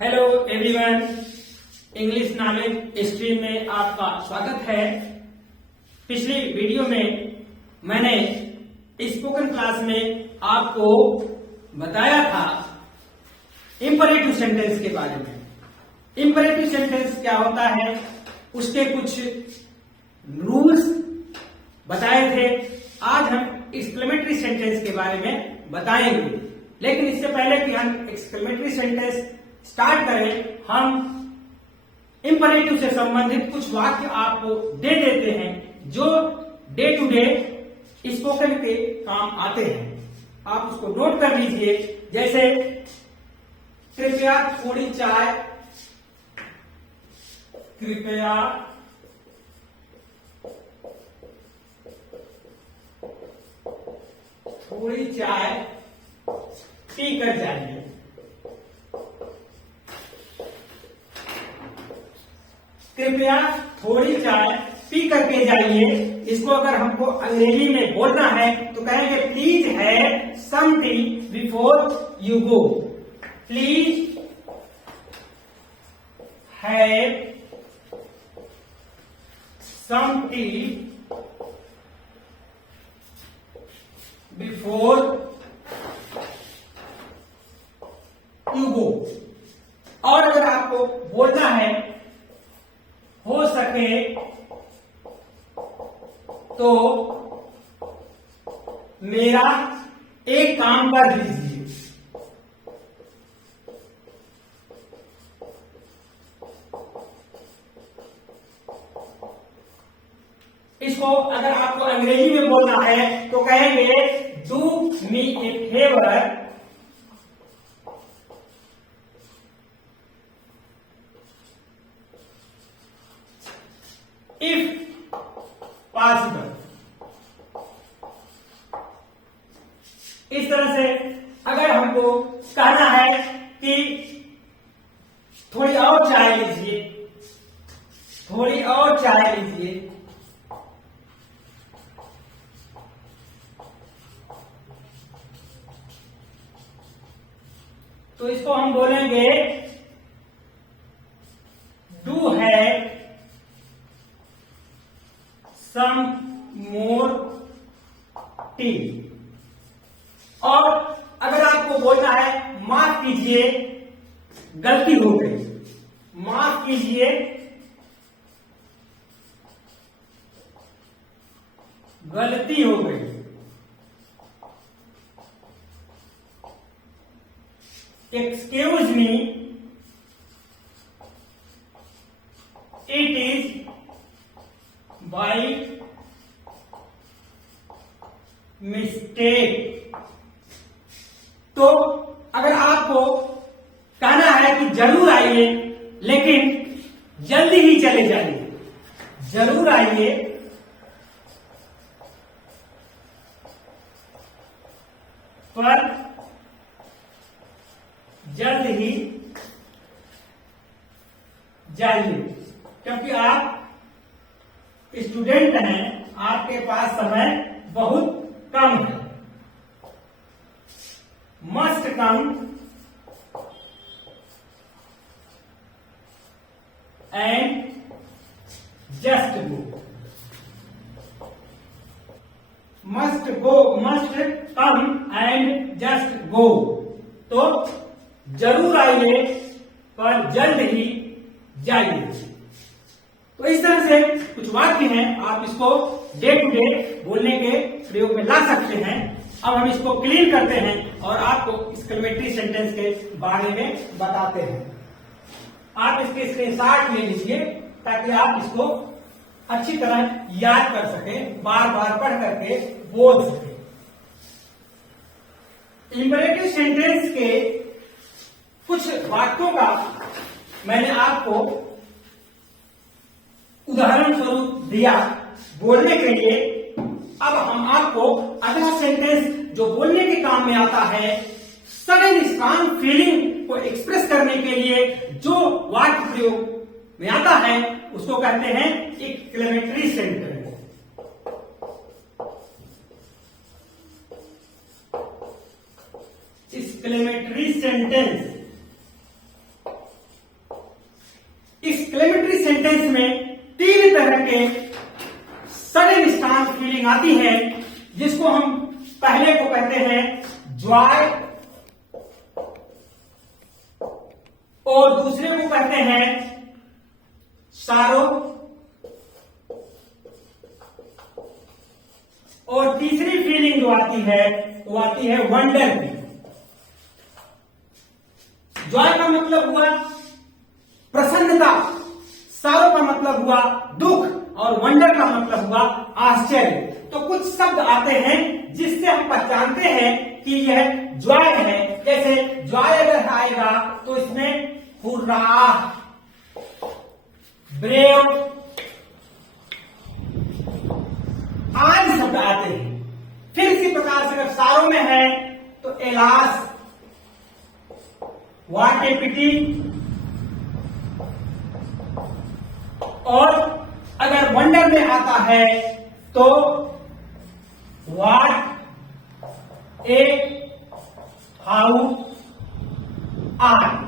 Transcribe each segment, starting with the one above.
Hello everyone, English knowledge stream में आपका स्वागत है। पिछली वीडियो में मैंने स्पोकन क्लास में आपको बताया था इंपरेटिव सेंटेंस के बारे में। इंपरेटिव सेंटेंस क्या होता है, उसके कुछ रूल्स बताए थे। आज हम एक्सक्लेमेटरी सेंटेंस के बारे में बताएंगे, लेकिन इससे पहले कि हम एक्सक्लेमेटरी सेंटेंस स्टार्ट करें, हम इंपरेटिव से संबंधित कुछ वाक्य आपको दे देते हैं जो डे टू डे स्पोकन के काम आते हैं। आप उसको नोट कर लीजिए। जैसे कृपया थोड़ी चाय, कृपया थोड़ी चाय पी कर जाइए। कृपया थोड़ी चाय पी करके जाइए। इसको अगर हमको अंग्रेजी में बोलना है तो कहेंगे please have something before you go. Please have something before you go. और अगर आपको बोलना है हो सके तो मेरा एक काम कर दीजिए। इसको अगर आपको अंग्रेजी में बोलना है तो कहेंगे do me A favour, if possible. इस तरह से अगर हमको कहना है कि थोड़ी और चाय लीजिए, थोड़ी और चाय लीजिए, तो इसको हम बोलेंगे do have some more tea. और अगर आपको बोलना है माफ कीजिए गलती हो गई, माफ कीजिए गलती हो गई, excuse me it is by mistake. तो अगर आपको कहना है कि जरूर आइए लेकिन जल्दी ही चले जाइए, जरूर आइए पर जल्द ही जाइए, क्योंकि आप स्टूडेंट हैं, आपके पास समय बहुत कम है। Must come and just go. Must come and just go. तो जरूर आइए पर जल्द ही जाइए। तो इस तरह से कुछ वाक्य हैं, आप इसको डे टू डे बोलने के प्रयोग में ला सकते हैं। अब हम इसको क्लीन करते हैं और आपको एक्सक्लेमेटरी सेंटेंस के बारे में बताते हैं। आप इसके स्क्रीनशॉट ले लीजिए ताकि आप इसको अच्छी तरह याद कर सकें, बार बार पढ़ करके बोल सकें। इंपरेटिव सेंटेंस के कुछ वाक्यों का मैंने आपको उदाहरण स्वरूप दिया बोलने के लिए। अब हम आपको अगला सेंटेंस जो बोलने के काम में आता है, सडन स्ट्रांग फीलिंग को एक्सप्रेस करने के लिए जो वाक्य प्रयोग में आता है उसको कहते हैं exclamatory sentence. Exclamatory sentence sentence में तीन तरह के सडन स्टार्ट फीलिंग आती है, जिसको हम पहले को कहते हैं जॉय और दूसरे को कहते हैं सारो और तीसरी फीलिंग जो आती है वो आती है वंडर की। जॉय का मतलब हुआ प्रसन्नता, सारो का मतलब हुआ दुख और वंडर का मतलब हुआ आश्चर्य। तो कुछ शब्द आते हैं जिससे हम पहचानते हैं कि यह जॉय है। जैसे जॉय अगर आएगा तो इसमें हुर्रा, ब्रेव आदि शब्द आते हैं। फिर इसी प्रकार से अगर सारो में है तो एलास, व्हाट ए पिटी, और अगर वंडर में आता है तो व्हाट ए हाउ आर।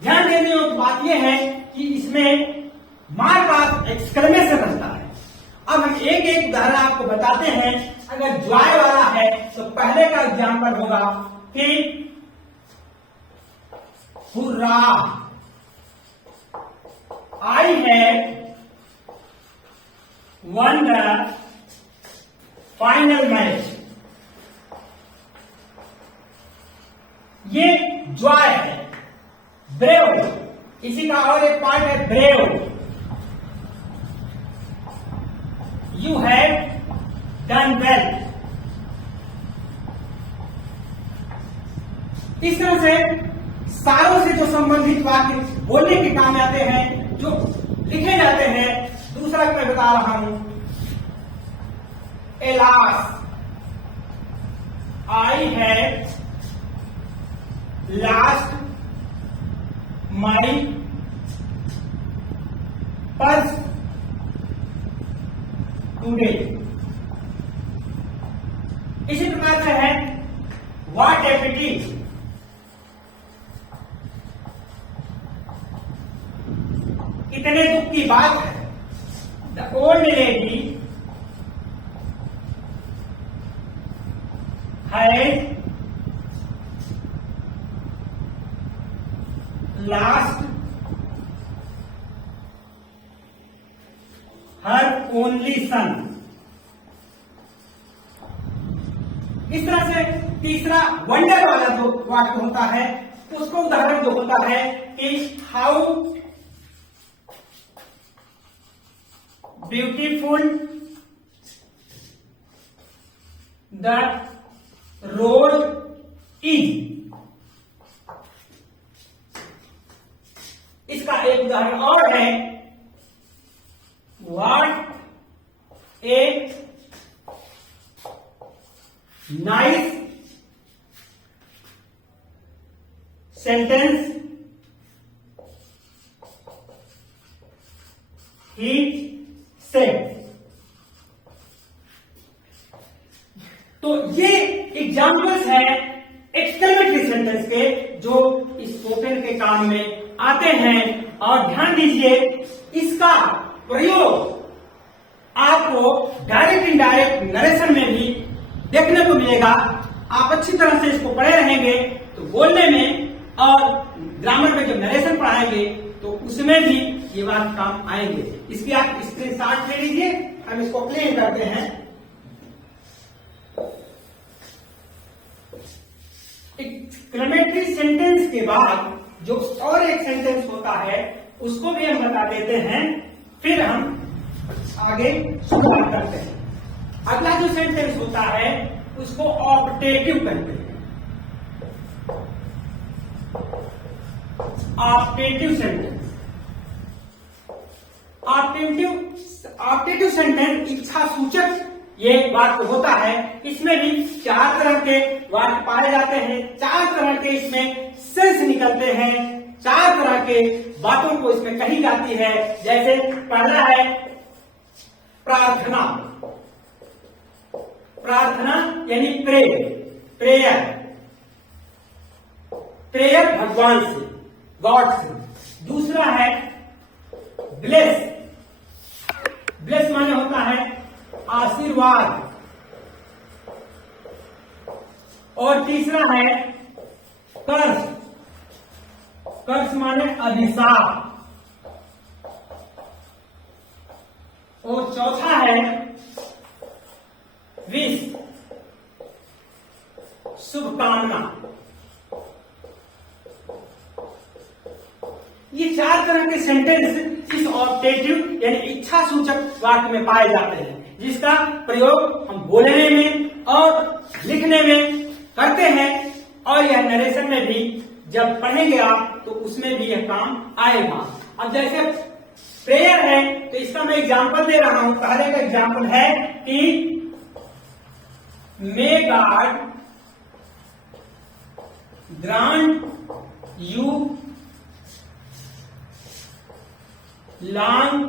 ध्यान देने योग्य बात यह है कि इसमें मार पास एक्सक्लेमेशन रहता है। अब हम एक एक उदाहरण आपको बताते हैं। अगर जॉय वाला है तो पहले का एग्जाम्पल होगा कि hurrah, I had one the final match. ये जॉय है। ब्रेव, इसी का और एक पार्ट है brave, you had done well. इस तरह से सारों से जो संबंधित वाक्य बोलने के काम आते हैं, जो लिखे जाते हैं। दूसरा मैं बता रहा हूं, alas, I had last my purse today. इसी प्रकार से है व्हाट ए पिटी, कितने दुख की बात है। The old lady had last her only son. इस तरह से तीसरा वंडर वाला जो वाक्य होता है उसको उदाहरण जो होता है कि how beautiful the road is. इसका एक उदाहरण और है, what a nice sentence he said. तो ये एग्जाम्पल्स है एक्सक्लेमेटरी सेंटेंस के जो स्पोकन के काम में आते हैं। और ध्यान दीजिए, इसका प्रयोग आपको डायरेक्ट इनडायरेक्ट नरेशन में भी देखने को मिलेगा। आप अच्छी तरह से इसको पढ़े रहेंगे तो बोलने में और ग्रामर में जब नरेशन पढ़ाएंगे तो उसमें भी ये बात काम आएंगे। इसकी आप स्क्रीनशॉट ले लीजिए, हम इसको प्ले करते हैं। एक्सक्लेमेटरी सेंटेंस के बाद जो और एक सेंटेंस होता है उसको भी हम बता देते हैं, फिर हम आगे शुरुआत करते हैं। अगला जो सेंटेंस होता है उसको ऑप्टेटिव कहते हैं। ऑप्टेटिव सेंटेंस, ऑप्टेटिव सेंटेंस इच्छा सूचक ये वाक्य होता है। इसमें भी चार तरह के वाक्य पाए जाते हैं, चार तरह के इसमें सेंस निकलते हैं, चार तरह के बातों को इसमें कही जाती है। जैसे पहला है प्रार्थना, प्रार्थना यानी प्रेयर, प्रेयर भगवान से, गॉड से। दूसरा है ब्लेस। ब्लेस माने होता है आशीर्वाद। और तीसरा है कर्स। कर्स माने अभिशाप। और चौथा है विश, शुभकामना। ये 4 तरह के सेंटेंस इस ऑब्जेक्टिव यानी इच्छा सूचक वाक्य में पाए जाते हैं, जिसका प्रयोग हम बोलने में और लिखने में करते हैं। और यह नरेशन में भी जब पढ़ेंगे आप तो उसमें भी यह काम आएगा। अब jैसे प्रेयर है तो इसका मैं एग्जाम्पल दे रहा हूं। पहले का एग्जाम्पल है कि may God grant you long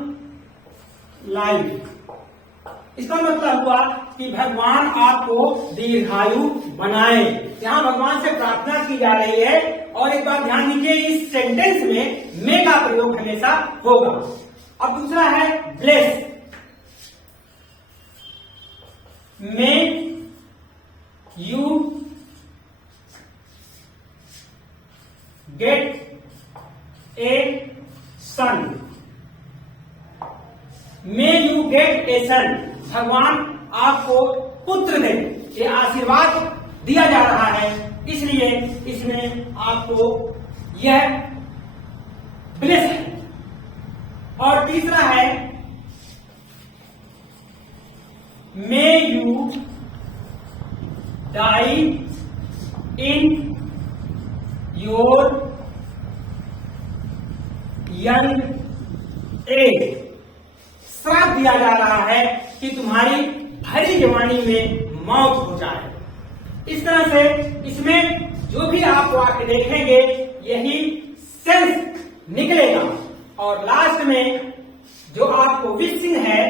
life. इसका मतलब हुआ कि भगवान आपको दीर्घायु बनाए। यहां भगवान से प्रार्थना की जा रही है। और एक बात ध्यान दीजिए, इस सेंटेंस में मे का प्रयोग हमेशा होगा। अब दूसरा है bless. May you get a son. May you get a son, भगवान आपको पुत्र दे। ये आशीर्वाद दिया जा रहा है, इसलिए इसमें आपको यह ब्लेस है। और तीसरा है may you die in your young age. श्राप दिया जा रहा है कि तुम्हारी भरी जवानी में मौत हो जाए। इस तरह से इसमें जो भी आप वाक्य देखेंगे यही सेंस निकलेगा। और लास्ट में जो आपको विशिंग है,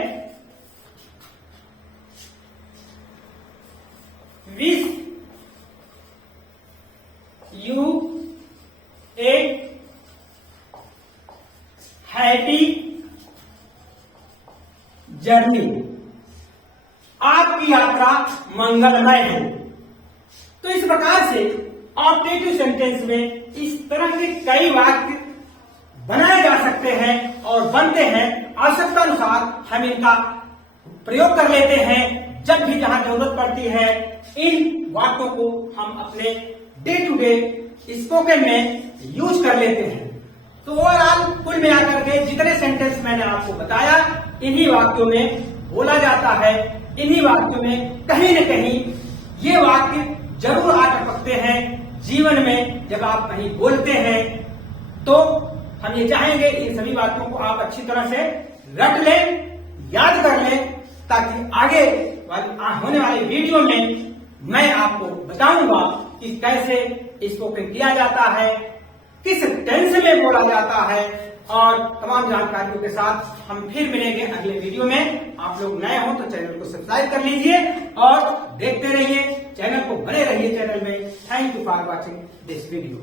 wish U A happy journey, आपकी यात्रा मंगलमय हो। तो इस प्रकार से ऑब्जेक्टिव सेंटेंस में इस तरह के कई वाक्य बनाए जा सकते हैं और बनते हैं। आवश्यकता अनुसार हम इनका प्रयोग कर लेते हैं। जब भी जहां जरूरत पड़ती है इन वाक्यों को हम अपने डे टू डे स्पोकन में यूज कर लेते हैं। तो ओवरऑल कुल मिलाकर के जितने सेंटेंस मैंने आपको बताया इन्हीं वाक्यों में बोला जाता है। इन्हीं वाक्यों में कहीं न कहीं ये वाक्य जरूर आ टपकते हैं जीवन में। जब आप कहीं बोलते हैं तो हम ये चाहेंगे इन सभी बातों को आप अच्छी तरह से रट लें, याद कर लें, ताकि आगे होने वाली वीडियो में मैं आपको बताऊंगा कि कैसे स्पोकन किया जाता है, किस टेंस में बोला जाता है। और तमाम जानकारियों के साथ हम फिर मिलेंगे अगले वीडियो में। आप लोग नए हो तो चैनल को सब्सक्राइब कर लीजिए और देखते रहिए, चैनल को बने रहिए चैनल में। Thank you for watching this video.